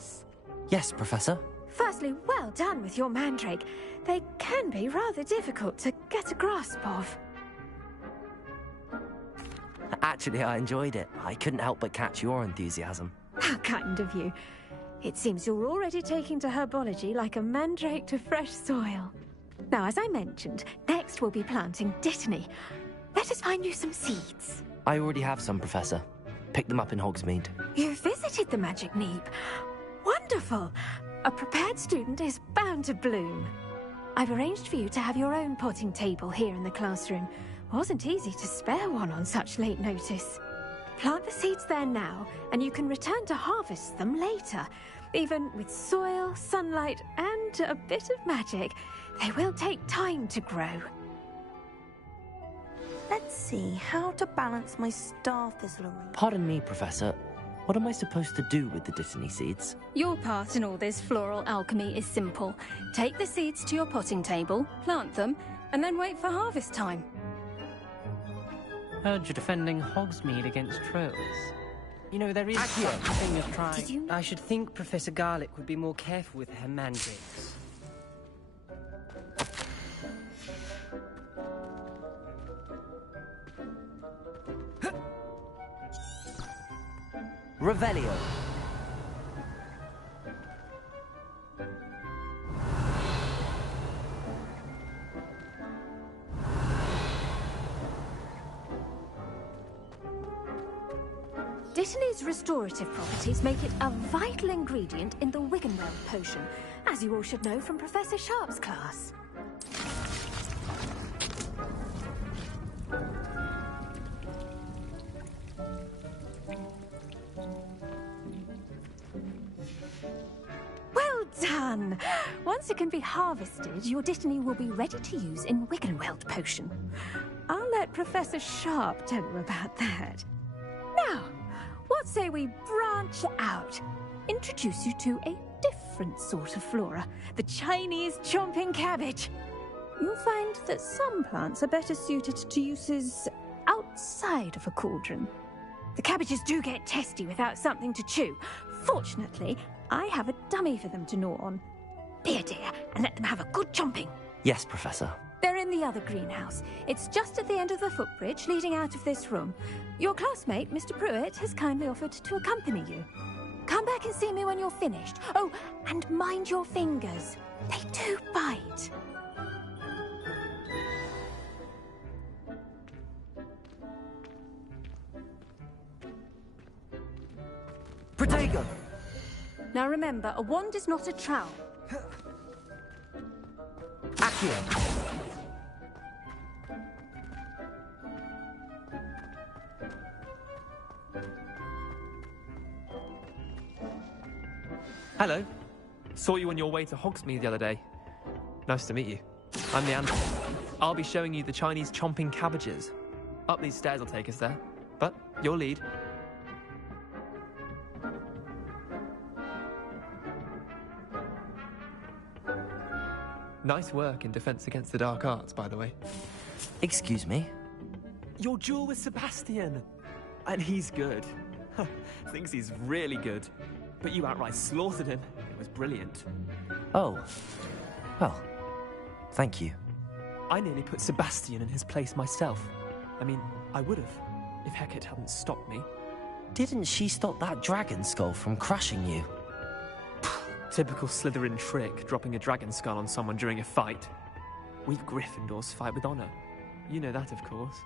class. Yes, Professor. Firstly, well done with your mandrake. They can be rather difficult to get a grasp of. Actually, I enjoyed it. I couldn't help but catch your enthusiasm. How kind of you. It seems you're already taking to herbology like a mandrake to fresh soil. Now, as I mentioned, next we'll be planting dittany. Let us find you some seeds. I already have some, Professor. Picked them up in Hogsmeade. You visited the Magic Neep. Wonderful! A prepared student is bound to bloom. I've arranged for you to have your own potting table here in the classroom. Wasn't easy to spare one on such late notice. Plant the seeds there now, and you can return to harvest them later. Even with soil, sunlight, and a bit of magic, they will take time to grow. Let's see, how to balance my star thistle arrangement. Pardon me, Professor. What am I supposed to do with the dittany seeds? Your part in all this floral alchemy is simple. Take the seeds to your potting table, plant them, and then wait for harvest time. Heard you're defending Hogsmeade against trolls. You know, there is such a thing as trying... Did you know? I should think Professor Garlick would be more careful with her mandrakes. Revelio. Dittany's restorative properties make it a vital ingredient in the Wiggenweld potion, as you all should know from Professor Sharp's class. Well done! Once it can be harvested, your dittany will be ready to use in Wiggenweld potion. I'll let Professor Sharp tell you about that. Now, what say we branch out? Introduce you to a different sort of flora, the Chinese chomping cabbage. You'll find that some plants are better suited to uses outside of a cauldron. The cabbages do get testy without something to chew. Fortunately, I have a dummy for them to gnaw on. Be a dear and let them have a good chomping. Yes, Professor. They're in the other greenhouse. It's just at the end of the footbridge leading out of this room. Your classmate, Mr. Pruitt, has kindly offered to accompany you. Come back and see me when you're finished. Oh, and mind your fingers. They do bite. Protego! Now remember, a wand is not a trowel. Accio! Hello. Saw you on your way to Hogsmeade the other day. Nice to meet you. I'm Leander. I'll be showing you the Chinese chomping cabbages. Up these stairs will take us there. But your lead. Nice work in Defense Against the Dark Arts, by the way. Excuse me? Your duel with Sebastian! And he's good. Thinks he's really good. But you outright slaughtered him. It was brilliant. Oh. Well, thank you. I nearly put Sebastian in his place myself. I mean, I would have, if Hecate hadn't stopped me. Didn't she stop that dragon skull from crushing you? Typical Slytherin trick, dropping a dragon skull on someone during a fight. We Gryffindors fight with honor. You know that, of course.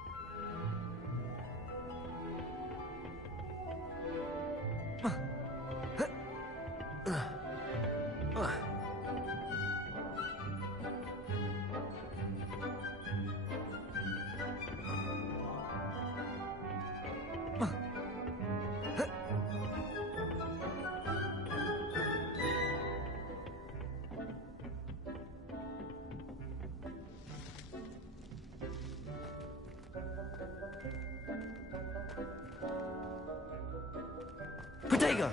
Protego!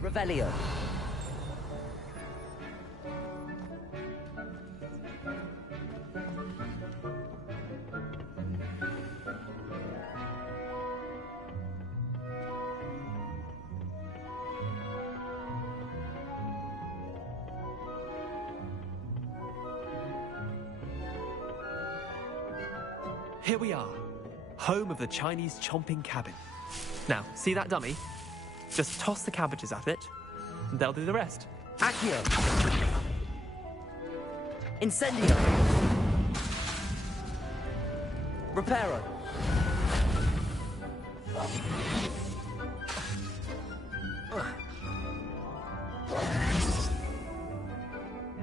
Revelio. Here we are, home of the Chinese chomping cabin. Now, see that dummy? Just toss the cabbages at it, and they'll do the rest. Accio. Incendio. Reparo.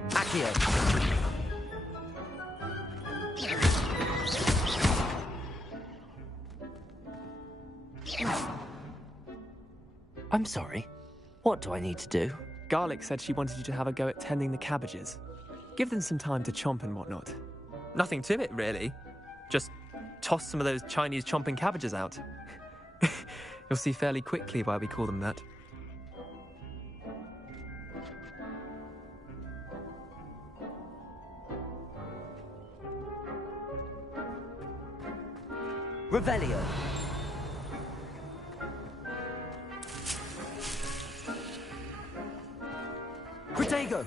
Accio. I'm sorry. What do I need to do? Garlic said she wanted you to have a go at tending the cabbages. Give them some time to chomp and whatnot. Nothing to it, really. Just toss some of those Chinese chomping cabbages out. You'll see fairly quickly why we call them that. Revelio. Protego.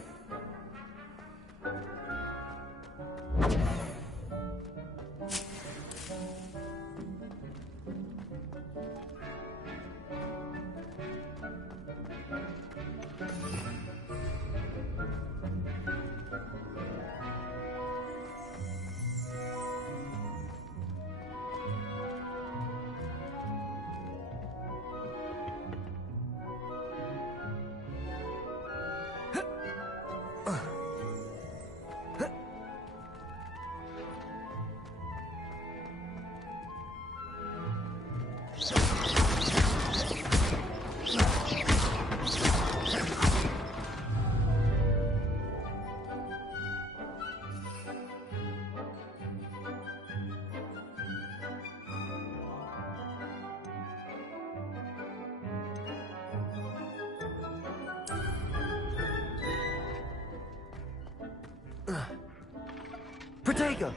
Protego.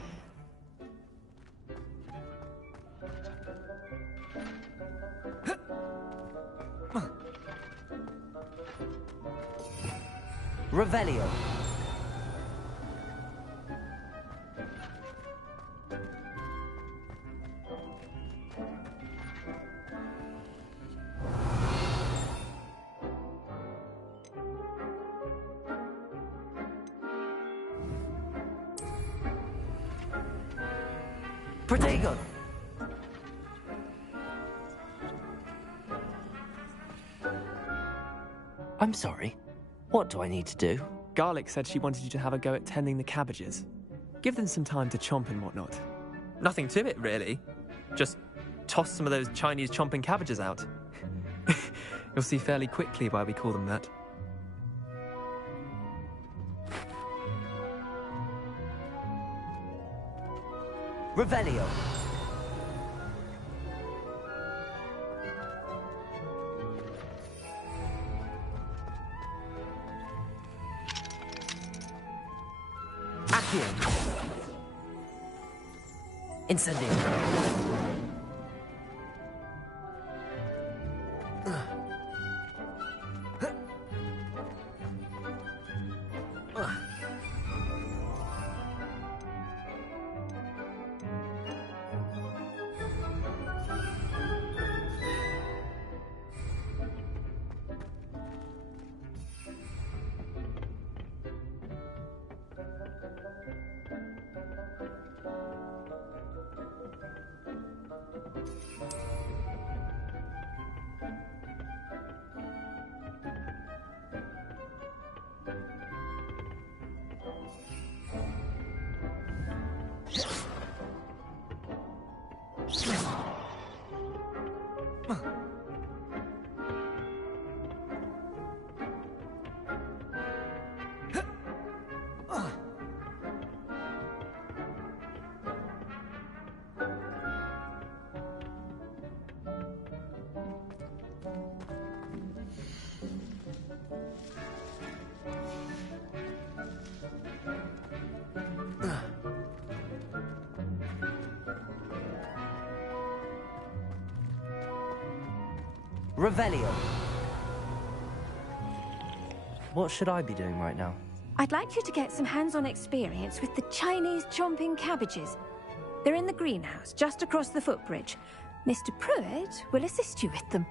Revelio. Protego. I'm sorry. What do I need to do? Garlic said she wanted you to have a go at tending the cabbages. Give them some time to chomp and whatnot. Nothing to it, really. Just toss some of those Chinese chomping cabbages out. You'll see fairly quickly why we call them that. Revelio. Accio. Incendio. Revelio. What should I be doing right now? I'd like you to get some hands-on experience with the Chinese chomping cabbages. They're in the greenhouse, just across the footbridge. Mr. Pruitt will assist you with them.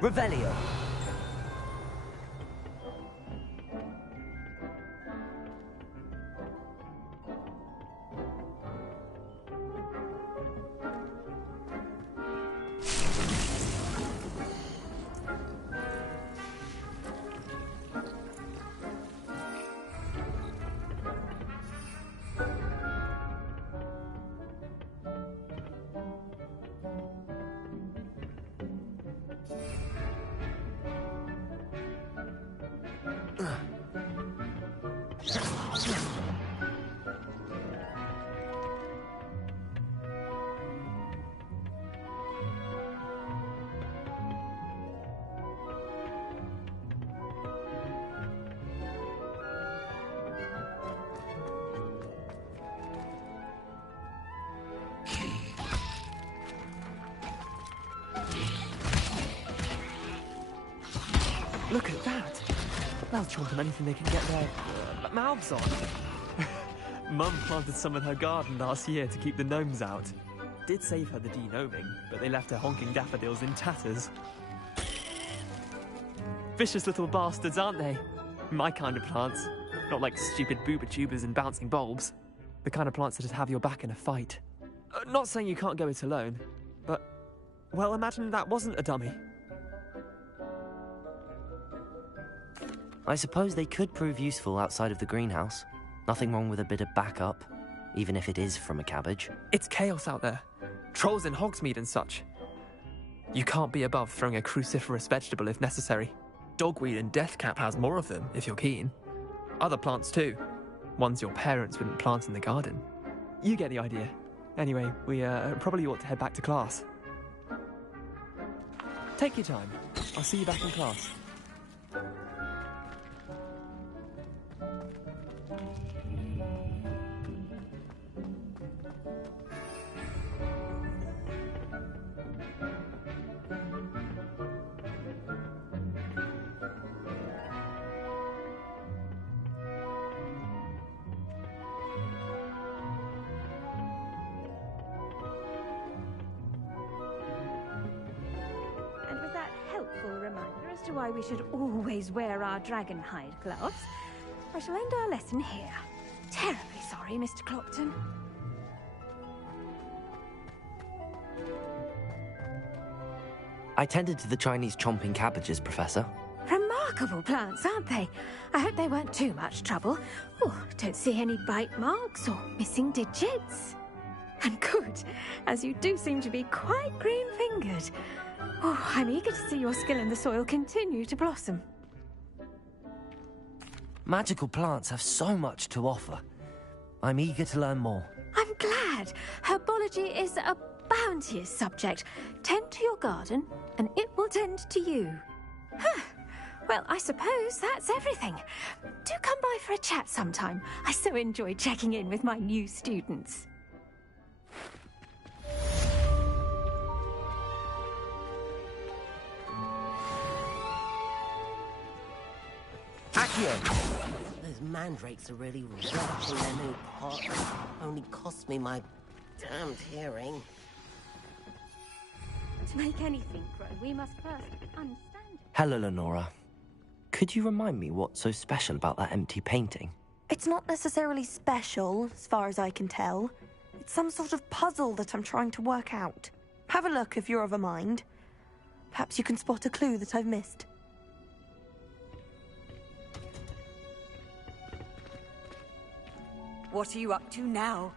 Revelio. Look at that! They'll chomp on anything they can get their mouths on. Mum planted some in her garden last year to keep the gnomes out. Did save her the de-gnoming, but they left her honking daffodils in tatters. Vicious little bastards, aren't they? My kind of plants. Not like stupid booba tubers and bouncing bulbs. The kind of plants that'd have your back in a fight. Not saying you can't go it alone, but... well, imagine that wasn't a dummy. I suppose they could prove useful outside of the greenhouse. Nothing wrong with a bit of backup, even if it is from a cabbage. It's chaos out there. Trolls in Hogsmeade and such. You can't be above throwing a cruciferous vegetable if necessary. Dogweed and deathcap has more of them, if you're keen. Other plants too. Ones your parents wouldn't plant in the garden. You get the idea. Anyway, we probably ought to head back to class. Take your time. I'll see you back in class. to why we should always wear our dragon hide gloves, I shall end our lesson here. Terribly sorry, Mr. Clopton. I tended to the Chinese chomping cabbages, Professor. Remarkable plants, aren't they? I hope they weren't too much trouble. Oh, don't see any bite marks or missing digits. And good, as you do seem to be quite green-fingered. Oh, I'm eager to see your skill in the soil continue to blossom. Magical plants have so much to offer. I'm eager to learn more. I'm glad. Herbology is a bounteous subject. Tend to your garden, and it will tend to you. Huh. Well, I suppose that's everything. Do come by for a chat sometime. I so enjoy checking in with my new students. Those mandrakes are really rocking their new pot. Only cost me my damned hearing. To make anything grow, we must first understand it. Hello, Lenora. Could you remind me what's so special about that empty painting? It's not necessarily special, as far as I can tell. It's some sort of puzzle that I'm trying to work out. Have a look if you're of a mind. Perhaps you can spot a clue that I've missed. What are you up to now?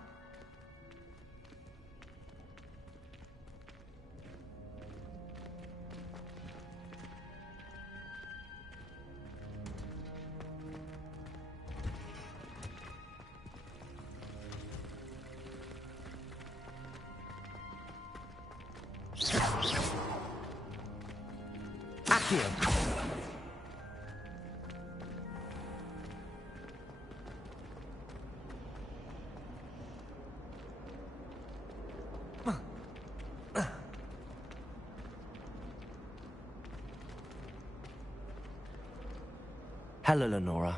Hello, Lenora.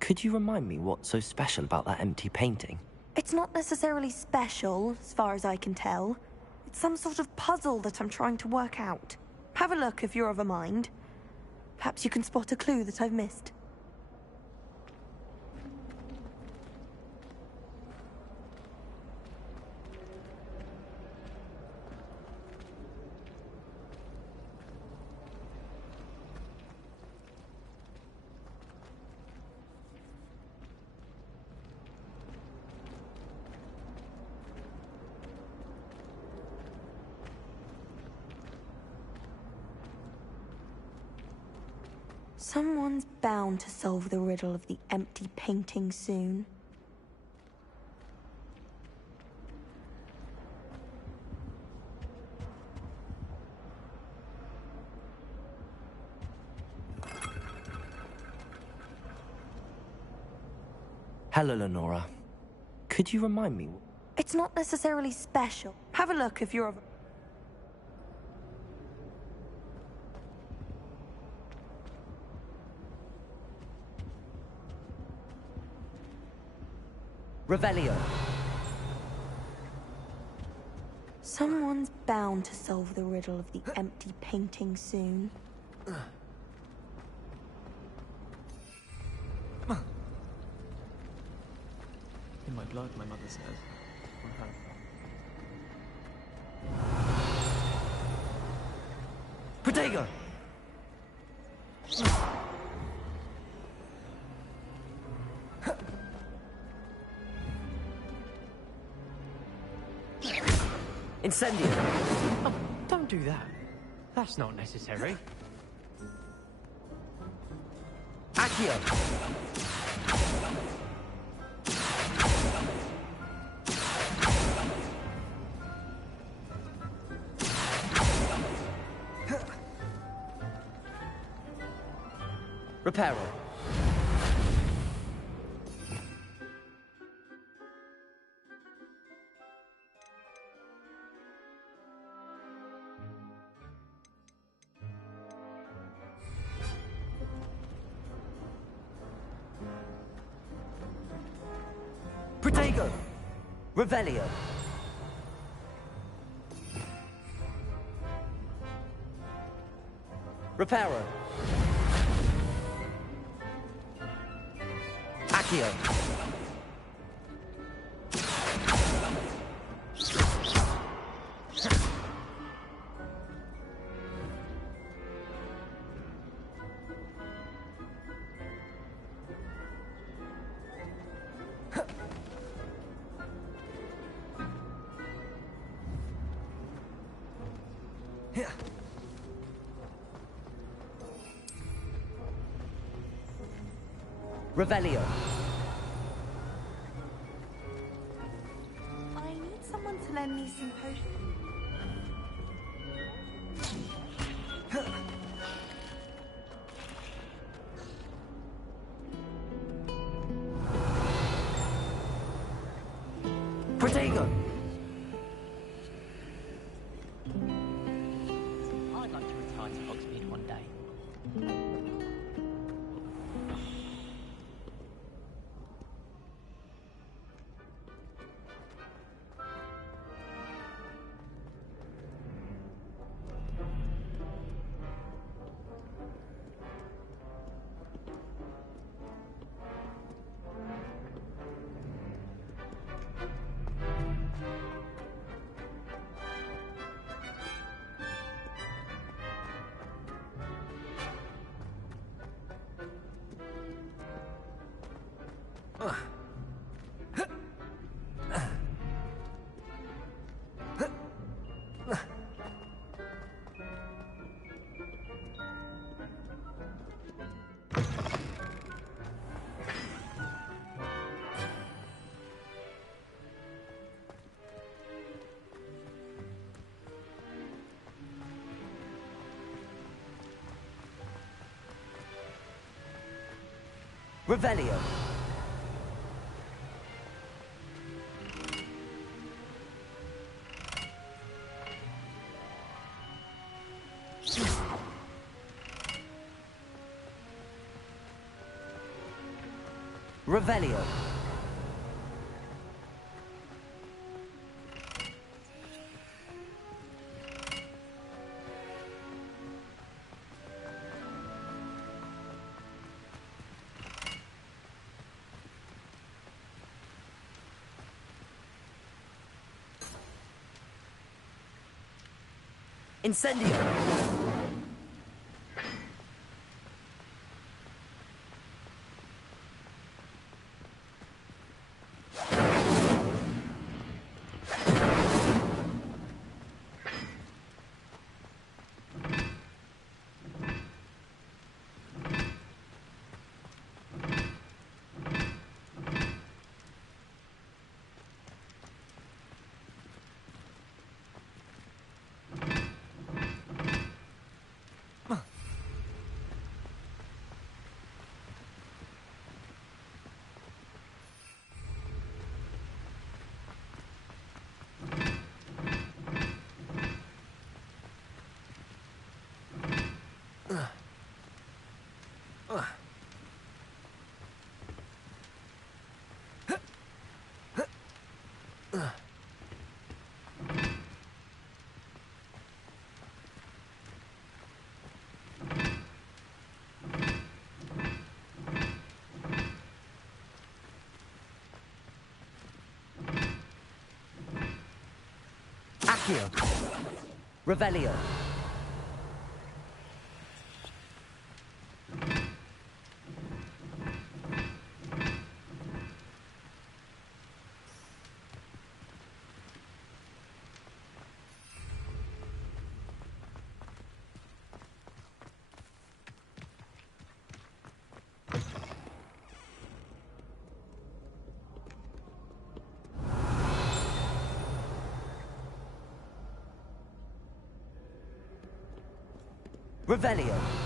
Could you remind me what's so special about that empty painting? It's not necessarily special, as far as I can tell. It's some sort of puzzle that I'm trying to work out. Have a look if you're of a mind. Perhaps you can spot a clue that I've missed. Someone's bound to solve the riddle of the empty painting soon. Hello, Lenora. Could you remind me? It's not necessarily special. Have a look if you're of a... Revelio. Someone's bound to solve the riddle of the empty painting soon. In my blood, my mother says. On her. Protego! Incendio! Oh, don't do that. That's not necessary. Accio! Reparo. Protego! Revelio! Reparo! Accio. Revelio. I need someone to lend me some potions. Protego. I'd like to retire to Hogsmeade one day. Revelio. Revelio. Incendio. Accio. Revelio. Revelio.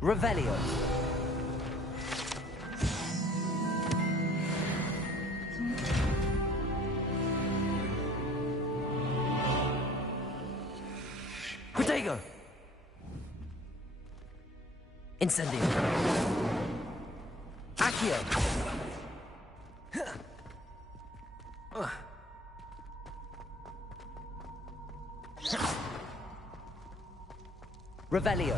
Revelio. Protego. Incendio. Accio. Revelio.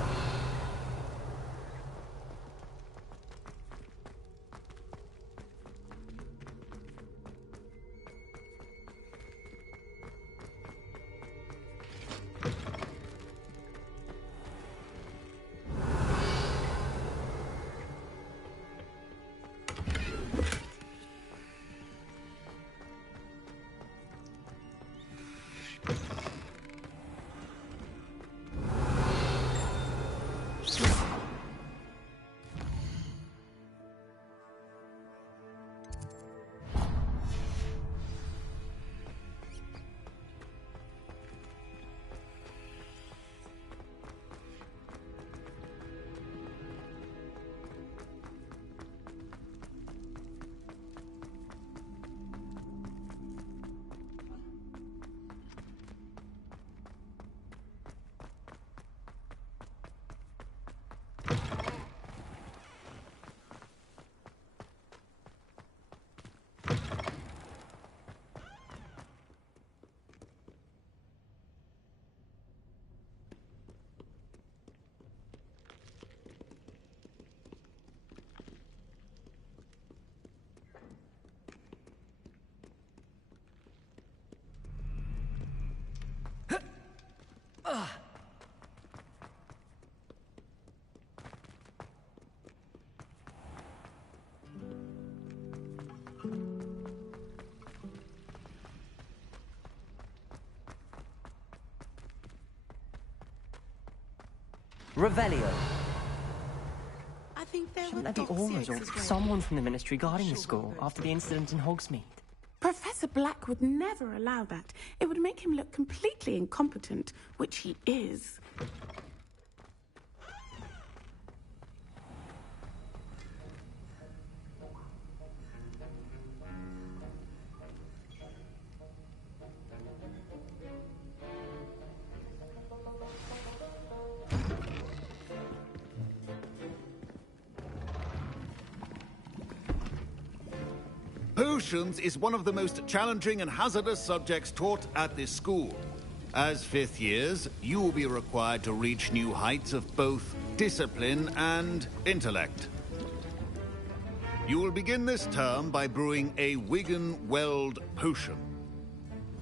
Revelio. I think there Shouldn't were there be Aurors or doxiers as well. someone from the Ministry guarding the school after the incident in Hogsmeade? Professor Black would never allow that. It would make him look completely incompetent, which he is. Potions is one of the most challenging and hazardous subjects taught at this school. As fifth years, you will be required to reach new heights of both discipline and intellect. You will begin this term by brewing a Wigan-Weld potion.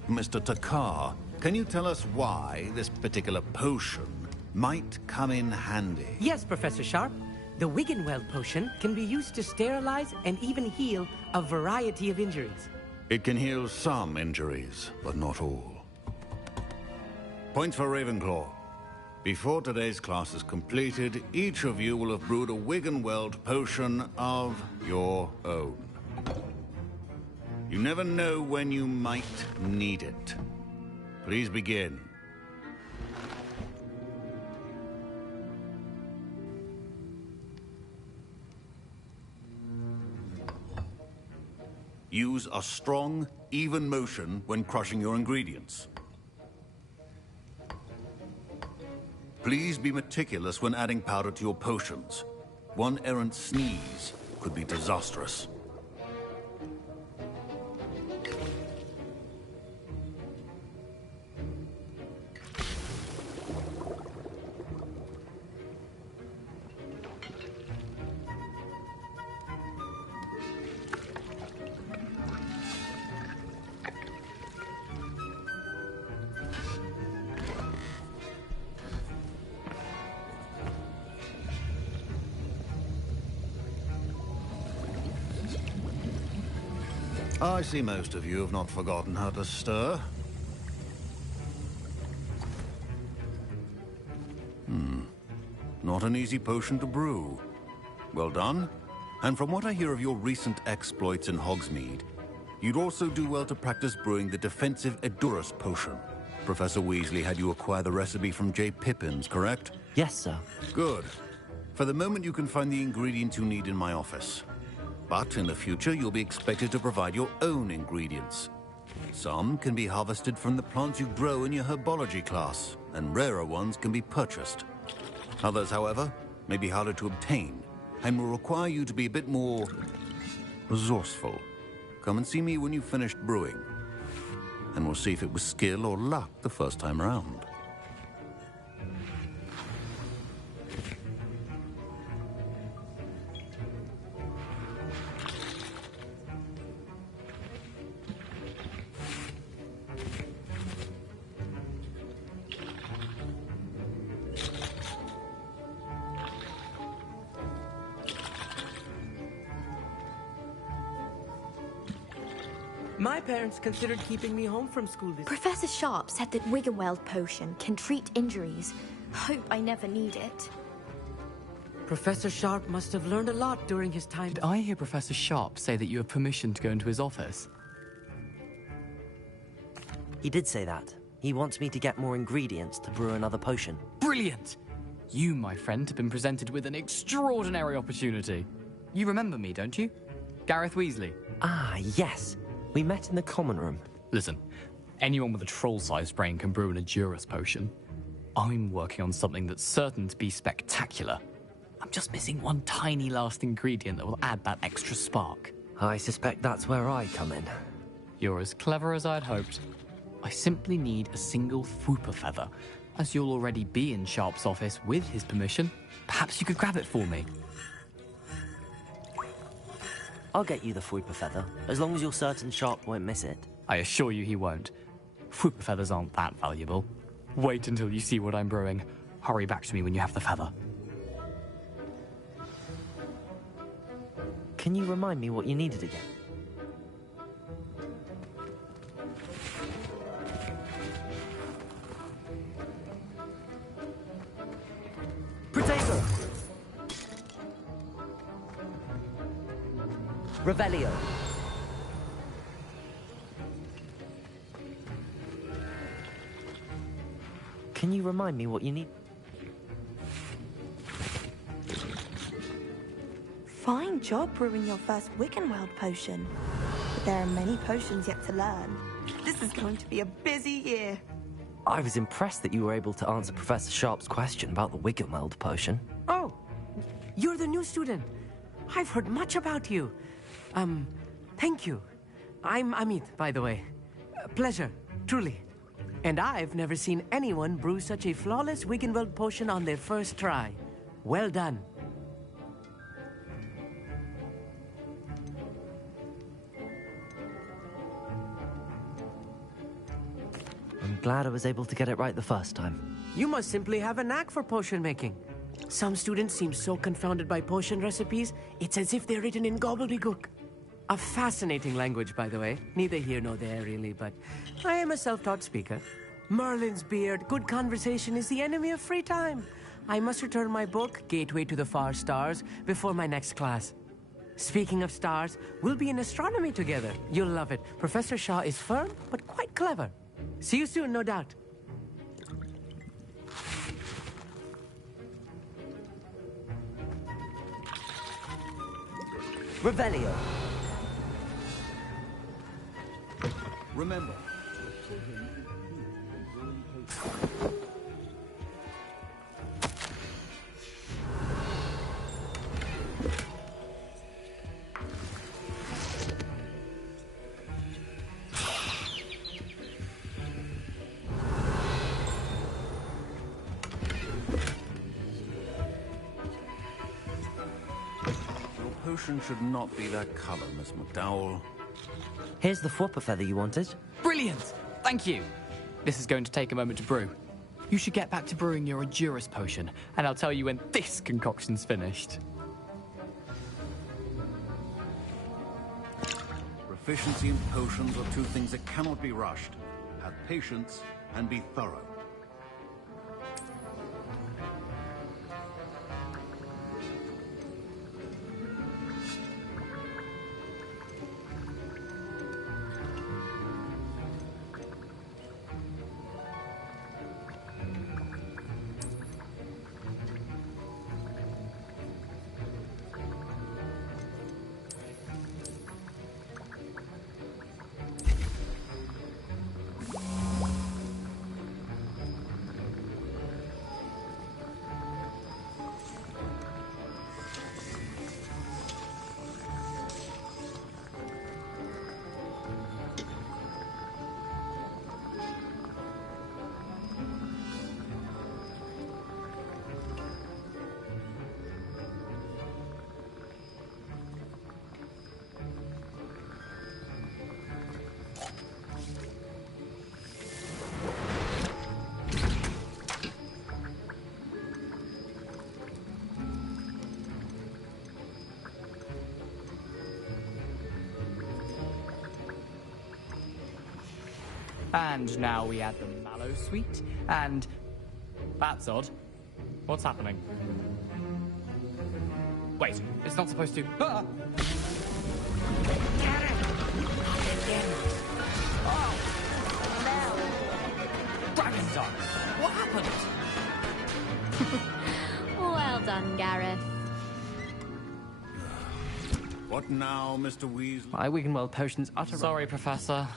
Mr. Takar, can you tell us why this particular potion might come in handy? Yes, Professor Sharp. The Wigan-Weld potion can be used to sterilize and even heal a variety of injuries. It can heal some injuries, but not all. Points for Ravenclaw. Before today's class is completed, each of you will have brewed a Wigan-Weld potion of your own. You never know when you might need it. Please begin. Use a strong, even motion when crushing your ingredients. Please be meticulous when adding powder to your potions. One errant sneeze could be disastrous. I see most of you have not forgotten how to stir. Not an easy potion to brew. Well done. And from what I hear of your recent exploits in Hogsmeade, you'd also do well to practice brewing the defensive Edurus potion. Professor Weasley had you acquire the recipe from J. Pippins, correct? Yes, sir. Good. For the moment, you can find the ingredients you need in my office. But in the future, you'll be expected to provide your own ingredients. Some can be harvested from the plants you grow in your herbology class, and rarer ones can be purchased. Others, however, may be harder to obtain, and will require you to be a bit more resourceful. Come and see me when you've finished brewing, and we'll see if it was skill or luck the first time around. My parents considered keeping me home from school this... Professor Sharp said that Wiggenweld potion can treat injuries. Hope I never need it. Professor Sharp must have learned a lot during his time... Did I hear Professor Sharp say that you have permission to go into his office? He did say that. He wants me to get more ingredients to brew another potion. Brilliant! You, my friend, have been presented with an extraordinary opportunity. You remember me, don't you? Gareth Weasley. Ah, yes. We met in the common room. Listen, anyone with a troll-sized brain can brew an Adurus potion. I'm working on something that's certain to be spectacular. I'm just missing one tiny last ingredient that will add that extra spark. I suspect that's where I come in. You're as clever as I'd hoped. I simply need a single Fwooper feather. As you'll already be in Sharp's office with his permission, perhaps you could grab it for me. I'll get you the Fwooper feather, as long as you're certain Sharp won't miss it. I assure you he won't. Fwooper feathers aren't that valuable. Wait until you see what I'm brewing. Hurry back to me when you have the feather. Can you remind me what you needed again? Potato! Revelio. Can you remind me what you need? Fine job brewing your first Wiggenweld potion. But there are many potions yet to learn. This is going to be a busy year. I was impressed that you were able to answer Professor Sharp's question about the Wiggenweld potion. Oh, you're the new student. I've heard much about you. Thank you. I'm Amit, by the way. Pleasure, truly. And I've never seen anyone brew such a flawless Wiggenweld potion on their first try. Well done. I'm glad I was able to get it right the first time. You must simply have a knack for potion making. Some students seem so confounded by potion recipes, it's as if they're written in gobbledygook. A fascinating language, by the way. Neither here nor there, really, but I am a self-taught speaker. Merlin's beard, good conversation is the enemy of free time. I must return my book, Gateway to the Far Stars, before my next class. Speaking of stars, we'll be in astronomy together. You'll love it. Professor Shah is firm, but quite clever. See you soon, no doubt. Revelio. Remember, your potion should not be that color, Miss McDowell. Here's the Fwooper feather you wanted. Brilliant! Thank you! This is going to take a moment to brew. You should get back to brewing your Adurus potion, and I'll tell you when this concoction's finished. Proficiency in potions are two things that cannot be rushed. Have patience and be thorough. And now we add the mallow sweet, and... That's odd. What's happening? Wait, it's not supposed to... Ah! Oh! Dragon Dog! What happened? Well done, Gareth. What now, Mr. Weasley? My Wiggenweld potion's utter... Sorry, Professor.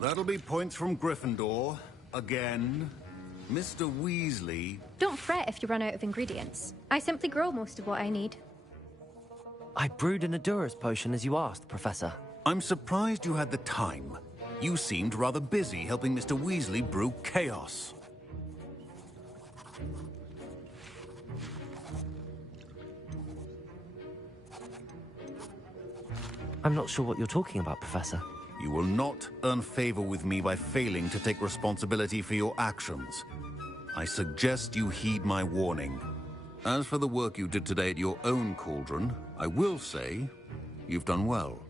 That'll be points from Gryffindor. Again. Mr. Weasley. Don't fret if you run out of ingredients. I simply grow most of what I need. I brewed an Adura's potion as you asked, Professor. I'm surprised you had the time. You seemed rather busy helping Mr. Weasley brew chaos. I'm not sure what you're talking about, Professor. You will not earn favor with me by failing to take responsibility for your actions. I suggest you heed my warning. As for the work you did today at your own cauldron, I will say you've done well.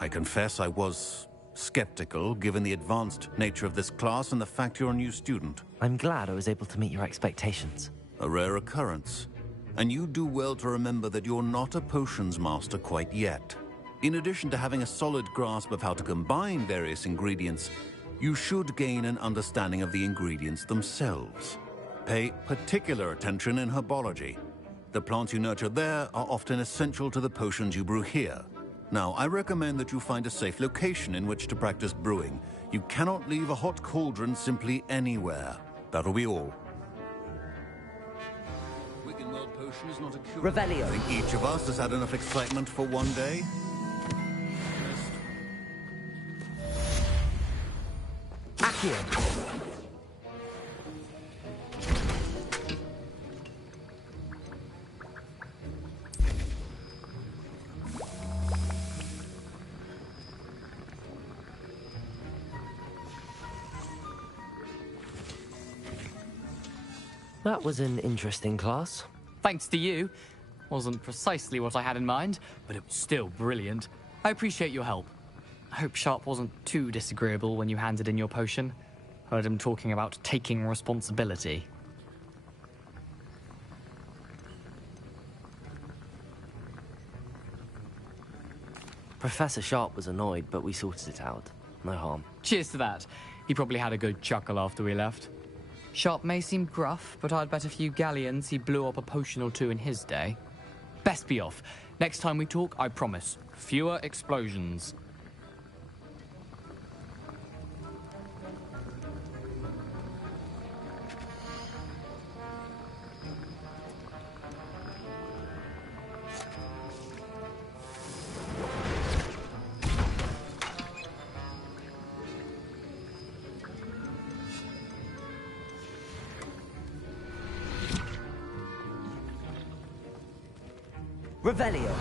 I confess I was skeptical, given the advanced nature of this class and the fact you're a new student. I'm glad I was able to meet your expectations. A rare occurrence. And you do well to remember that you're not a potions master quite yet. In addition to having a solid grasp of how to combine various ingredients, you should gain an understanding of the ingredients themselves. Pay particular attention in herbology. The plants you nurture there are often essential to the potions you brew here. Now, I recommend that you find a safe location in which to practice brewing. You cannot leave a hot cauldron simply anywhere. That'll be all. Wiggenweld potion is not a cure. Revelio. I think each of us has had enough excitement for one day. Accio. That was an interesting class. Thanks to you. Wasn't precisely what I had in mind, but it was still brilliant. I appreciate your help. I hope Sharp wasn't too disagreeable when you handed in your potion. Heard him talking about taking responsibility. Professor Sharp was annoyed, but we sorted it out. No harm. Cheers to that. He probably had a good chuckle after we left. Sharp may seem gruff, but I'd bet a few galleons he blew up a potion or two in his day. Best be off. Next time we talk, I promise, fewer explosions. Revelio.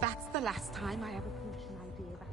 That's the last time I ever pushed an idea back.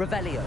Revelio.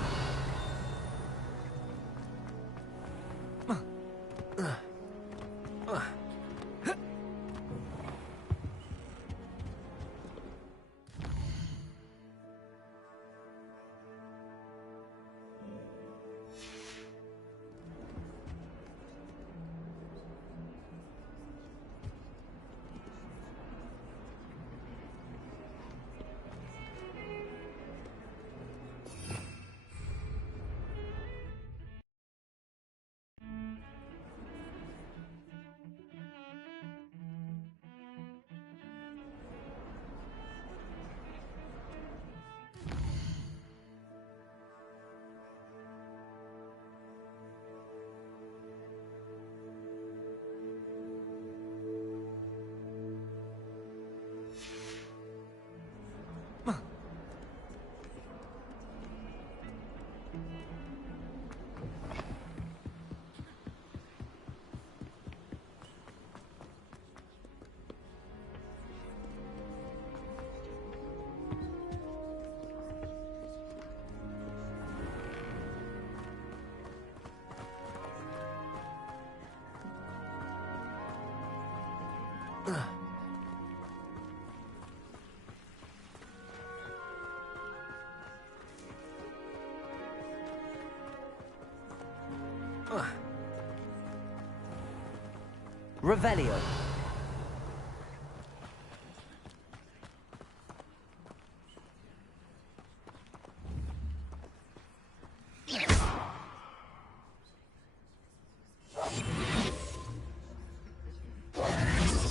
Revelio.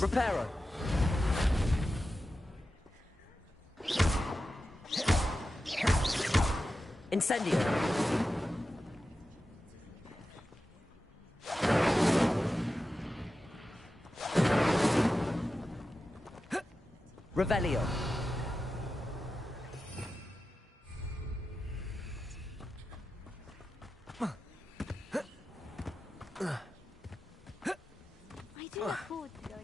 Reparo. Incendio. Revelio. I do look forward to going.